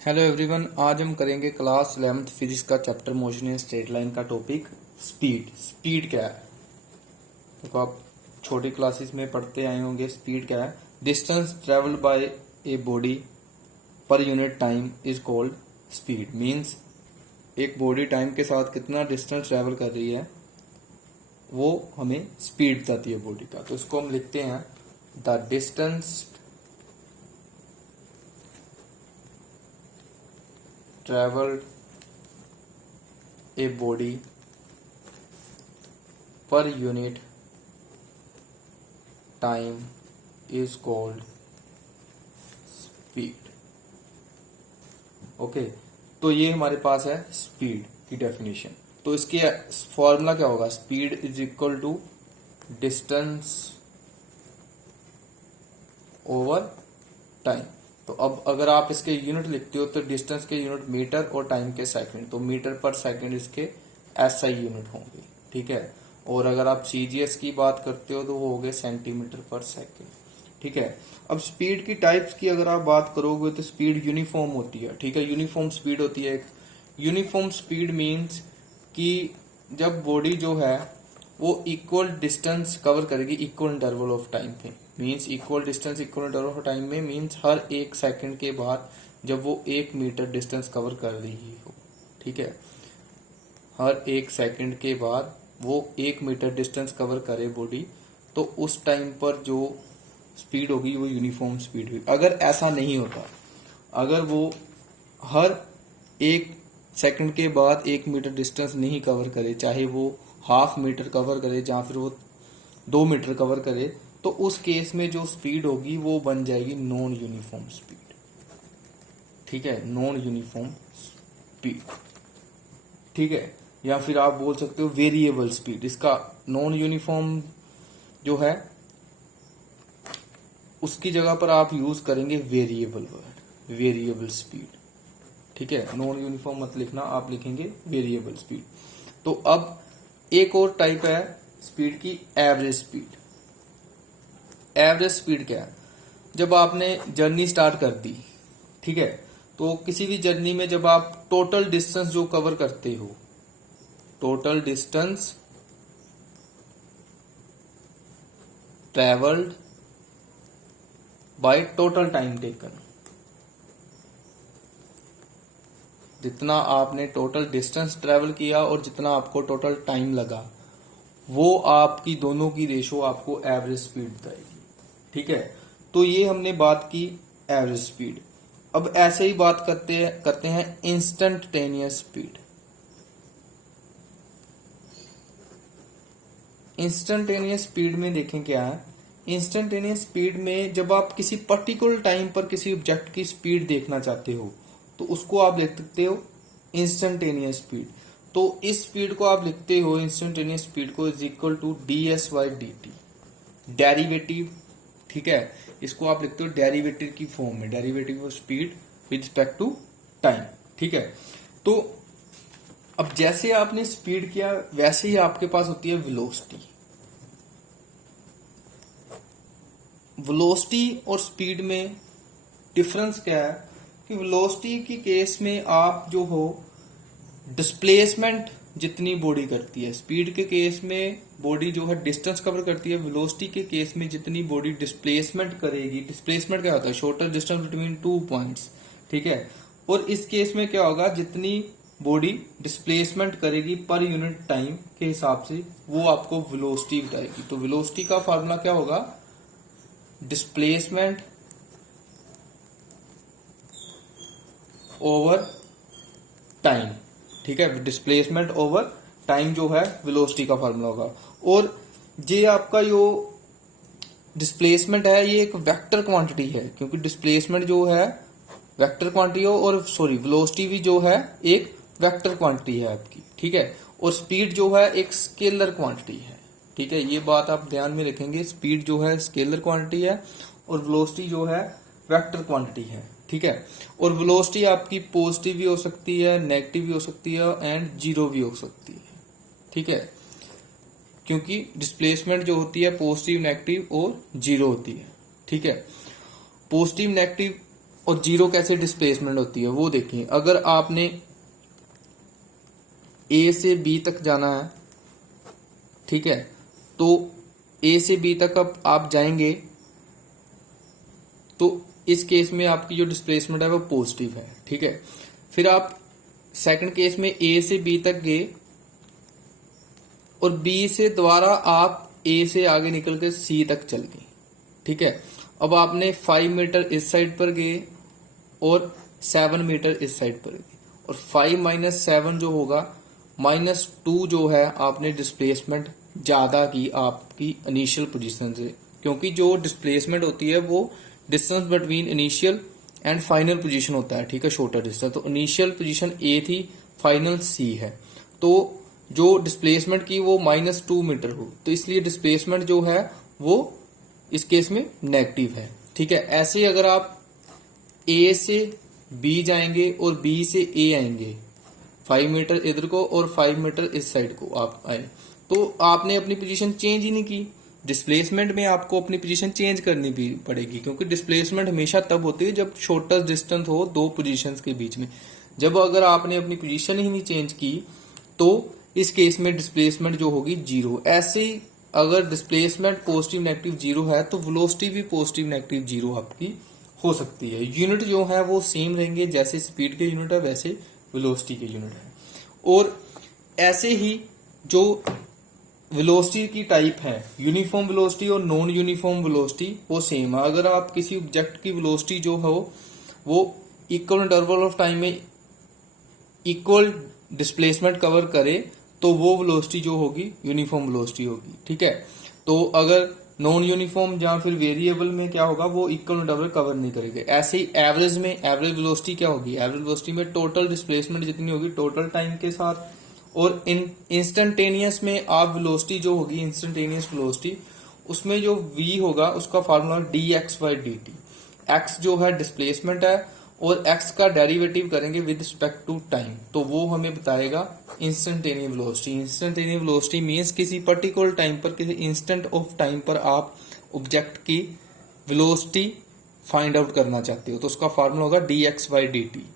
Hello everyone, आज हम करेंगे क्लास 11th फिजिक्स का chapter motion in straight line का टॉपिक स्पीड क्या है। देखो, आप छोटी क्लासेस में पढ़ते आए होंगे। स्पीड क्या है? Distance travelled by a body per unit time is called speed. Means एक बॉडी टाइम के साथ कितना डिस्टेंस ट्रेवल कर रही है वो हमें स्पीड बताती है बॉडी का। तो इसको हम लिखते हैं the distance travelled a body per unit time is called speed। Okay, तो ये हमारे पास है स्पीड की डेफिनेशन। तो इसके फॉर्मूला क्या होगा? Speed is equal to distance over time. तो अब अगर आप इसके यूनिट लिखते हो तो डिस्टेंस के यूनिट मीटर और टाइम के सेकंड, तो मीटर पर सेकंड इसके एसआई यूनिट होंगे। ठीक है। और अगर आप सीजीएस की बात करते हो तो वो हो गए सेंटीमीटर पर सेकंड। ठीक है। अब स्पीड की टाइप्स की अगर आप बात करोगे तो स्पीड यूनिफॉर्म होती है। ठीक है, यूनिफॉर्म स्पीड होती है। यूनिफॉर्म स्पीड मीन्स कि जब बॉडी जो है वो इक्वल डिस्टेंस कवर करेगी इक्वल इंटरवल ऑफ टाइम पे। Means equal distance equal interval of time में मीन्स हर एक सेकंड के बाद जब वो 1 मीटर डिस्टेंस कवर कर रही हो। ठीक है, हर एक सेकंड के बाद वो 1 मीटर डिस्टेंस कवर करे बॉडी, तो उस टाइम पर जो स्पीड होगी वो यूनिफॉर्म स्पीड हुई। अगर ऐसा नहीं होता, अगर वो हर एक सेकंड के बाद 1 मीटर डिस्टेंस नहीं कवर करे, चाहे वो हाफ मीटर कवर करे या फिर वो 2 मीटर कवर करे, तो उस केस में जो स्पीड होगी वो बन जाएगी नॉन यूनिफॉर्म स्पीड। ठीक है, नॉन यूनिफॉर्म स्पीड। ठीक है, या फिर आप बोल सकते हो वेरिएबल स्पीड। इसका नॉन यूनिफॉर्म जो है उसकी जगह पर आप यूज करेंगे वेरिएबल वर्ड, वेरिएबल स्पीड। ठीक है, नॉन यूनिफॉर्म मत लिखना, आप लिखेंगे वेरिएबल स्पीड। तो अब एक और टाइप है स्पीड की, एवरेज स्पीड। एवरेज स्पीड क्या है? जब आपने जर्नी स्टार्ट कर दी, ठीक है, तो किसी भी जर्नी में जब आप टोटल डिस्टेंस जो कवर करते हो, total distance travelled by total time taken, जितना आपने टोटल डिस्टेंस ट्रेवल किया और जितना आपको टोटल टाइम लगा, वो आपकी दोनों की रेशो आपको एवरेज स्पीड बताएगी। ठीक है, तो ये हमने बात की एवरेज स्पीड। अब ऐसे ही बात करते हैं इंस्टेंटेनियस स्पीड। इंस्टेंटेनियस स्पीड में देखें क्या है। इंस्टेंटेनियस स्पीड में जब आप किसी पर्टिकुलर टाइम पर किसी ऑब्जेक्ट की स्पीड देखना चाहते हो तो उसको आप लिख सकते हो इंस्टेंटेनियस स्पीड। तो इस स्पीड को आप लिखते हो, इंस्टेंटेनियस स्पीड को is equal to ds/dt, derivative. ठीक है, इसको आप लिखते हो डेरिवेटिव की फॉर्म में, derivative of speed with respect to time. ठीक है, तो अब जैसे आपने स्पीड किया वैसे ही आपके पास होती है वेलोसिटी। वेलोसिटी और स्पीड में डिफरेंस क्या है कि वेलोसिटी की केस में आप जो हो डिस्प्लेसमेंट जितनी बॉडी करती है, स्पीड के केस में बॉडी जो है डिस्टेंस कवर करती है, वेलोसिटी के केस में जितनी बॉडी डिस्प्लेसमेंट करेगी। डिस्प्लेसमेंट क्या होता है? Shorter distance between 2 points. ठीक है, और इस केस में क्या होगा, जितनी बॉडी डिस्प्लेसमेंट करेगी पर यूनिट टाइम के हिसाब से वो आपको वेलोसिटी बताएगी। तो वेलोसिटी का फॉर्मूला क्या होगा? Displacement over time. ठीक है, डिस्प्लेसमेंट ओवर टाइम जो है वेलोसिटी का फॉर्मूला होगा। और ये आपका जो डिस्प्लेसमेंट है ये एक वेक्टर क्वांटिटी है, क्योंकि डिस्प्लेसमेंट जो है वेक्टर क्वांटिटी हो, और सॉरी वेलोसिटी भी जो है एक वेक्टर क्वांटिटी है आपकी। ठीक है, और स्पीड जो है एक स्केलर क्वांटिटी है। ठीक है, ये बात आप ध्यान में रखेंगे, स्पीड जो है स्केलर क्वांटिटी है और वेलोसिटी जो है वेक्टर क्वांटिटी है। ठीक है, और वेलोसिटी आपकी पॉजिटिव भी हो सकती है, नेगेटिव भी हो सकती है एंड जीरो भी हो सकती है। ठीक है, क्योंकि डिस्प्लेसमेंट जो होती है पॉजिटिव, नेगेटिव और जीरो होती है। ठीक है, पॉजिटिव, नेगेटिव और जीरो कैसे डिस्प्लेसमेंट होती है वो देखें। अगर आपने ए से बी तक जाना है, ठीक है, तो ए से बी तक अब आप जाएंगे तो इस केस में आपकी जो डिस्प्लेसमेंट है वो पॉजिटिव है, ठीक है। फिर आप सेकंड केस में ए से बी तक गए और बी से दोबारा आप ए से आगे निकल के सी तक चल गए, ठीक है। अब आपने 5 मीटर इस साइड पर गए और 7 मीटर इस साइड पर गए, और 5 माइनस 7 जो होगा -2 जो है, आपने डिस्प्लेसमेंट ज्यादा की आपकी इनिशियल पोजीशन से, क्योंकि जो डिस्प्लेसमेंट होती है वो distance between initial and final position होता है, ठीक है, शॉर्टर डिस्टेंस। तो इनिशियल पोजीशन ए थी, फाइनल सी है, तो जो डिस्प्लेसमेंट की वो -2 मीटर हो, तो इसलिए डिस्प्लेसमेंट जो है वो इस केस में नेगेटिव है, ठीक है। ऐसे ही अगर आप ए से बी जाएंगे और बी से ए आएंगे, 5 मीटर इधर को और 5 मीटर इस साइड को आप आए, तो आपने अपनी पोजीशन चेंज ही नहीं की। डिस्प्लेसमेंट में आपको अपनी पोजीशन चेंज करनी भी पड़ेगी, क्योंकि डिस्प्लेसमेंट हमेशा तब होती है जब शॉर्टेस्ट डिस्टेंस हो दो पोजीशंस के बीच में। जब अगर आपने अपनी पोजीशन ही नहीं चेंज की तो इस केस में डिस्प्लेसमेंट जो होगी जीरो। ऐसे ही अगर डिस्प्लेसमेंट पॉजिटिव नेगेटिव जीरो है तो वेलोसिटी भी पॉजिटिव नेगेटिव जीरो आपकी हो सकती है। यूनिट जो है वो सेम रहेंगे, जैसे स्पीड के यूनिट है वैसे वेलोसिटी के यूनिट है। और ऐसे ही जो वेलोसिटी की टाइप है, यूनिफॉर्म वेलोसिटी और नॉन यूनिफॉर्म वेलोसिटी, वो सेम है। अगर आप किसी ऑब्जेक्ट की वेलोसिटी जो हो वो इक्वल इंटरवल ऑफ टाइम में इक्वल डिस्प्लेसमेंट कवर करे तो वो वेलोसिटी जो होगी यूनिफॉर्म वेलोसिटी होगी, ठीक है। तो अगर नॉन यूनिफॉर्म या फिर वेरिएबल में क्या होगा, वो इक्वल इंटरवल कवर नहीं करेंगे। ऐसे ही एवरेज में एवरेज वेलोसिटी क्या होगी, एवरेज वेलोसिटी में टोटल डिस्प्लेसमेंट जितनी होगी टोटल टाइम के साथ। और इंस्टेंटेनियस में आप वेलोसिटी जो होगी इंस्टेंटेनियस वेलोसिटी, उसमें जो v होगा उसका फार्मूला dx/dt। x जो है डिस्प्लेसमेंट है और x का डेरिवेटिव करेंगे विद रिस्पेक्ट टू टाइम, तो वो हमें बताएगा instantaneous velocity. Instantaneous velocity means किसी पर्टिकुलर टाइम पर, किसी इंस्टेंट ऑफ टाइम पर आप ऑब्जेक्ट की वेलोसिटी फाइंड आउट करना चाहते हो, तो उसका फार्मूला होगा dx/dt।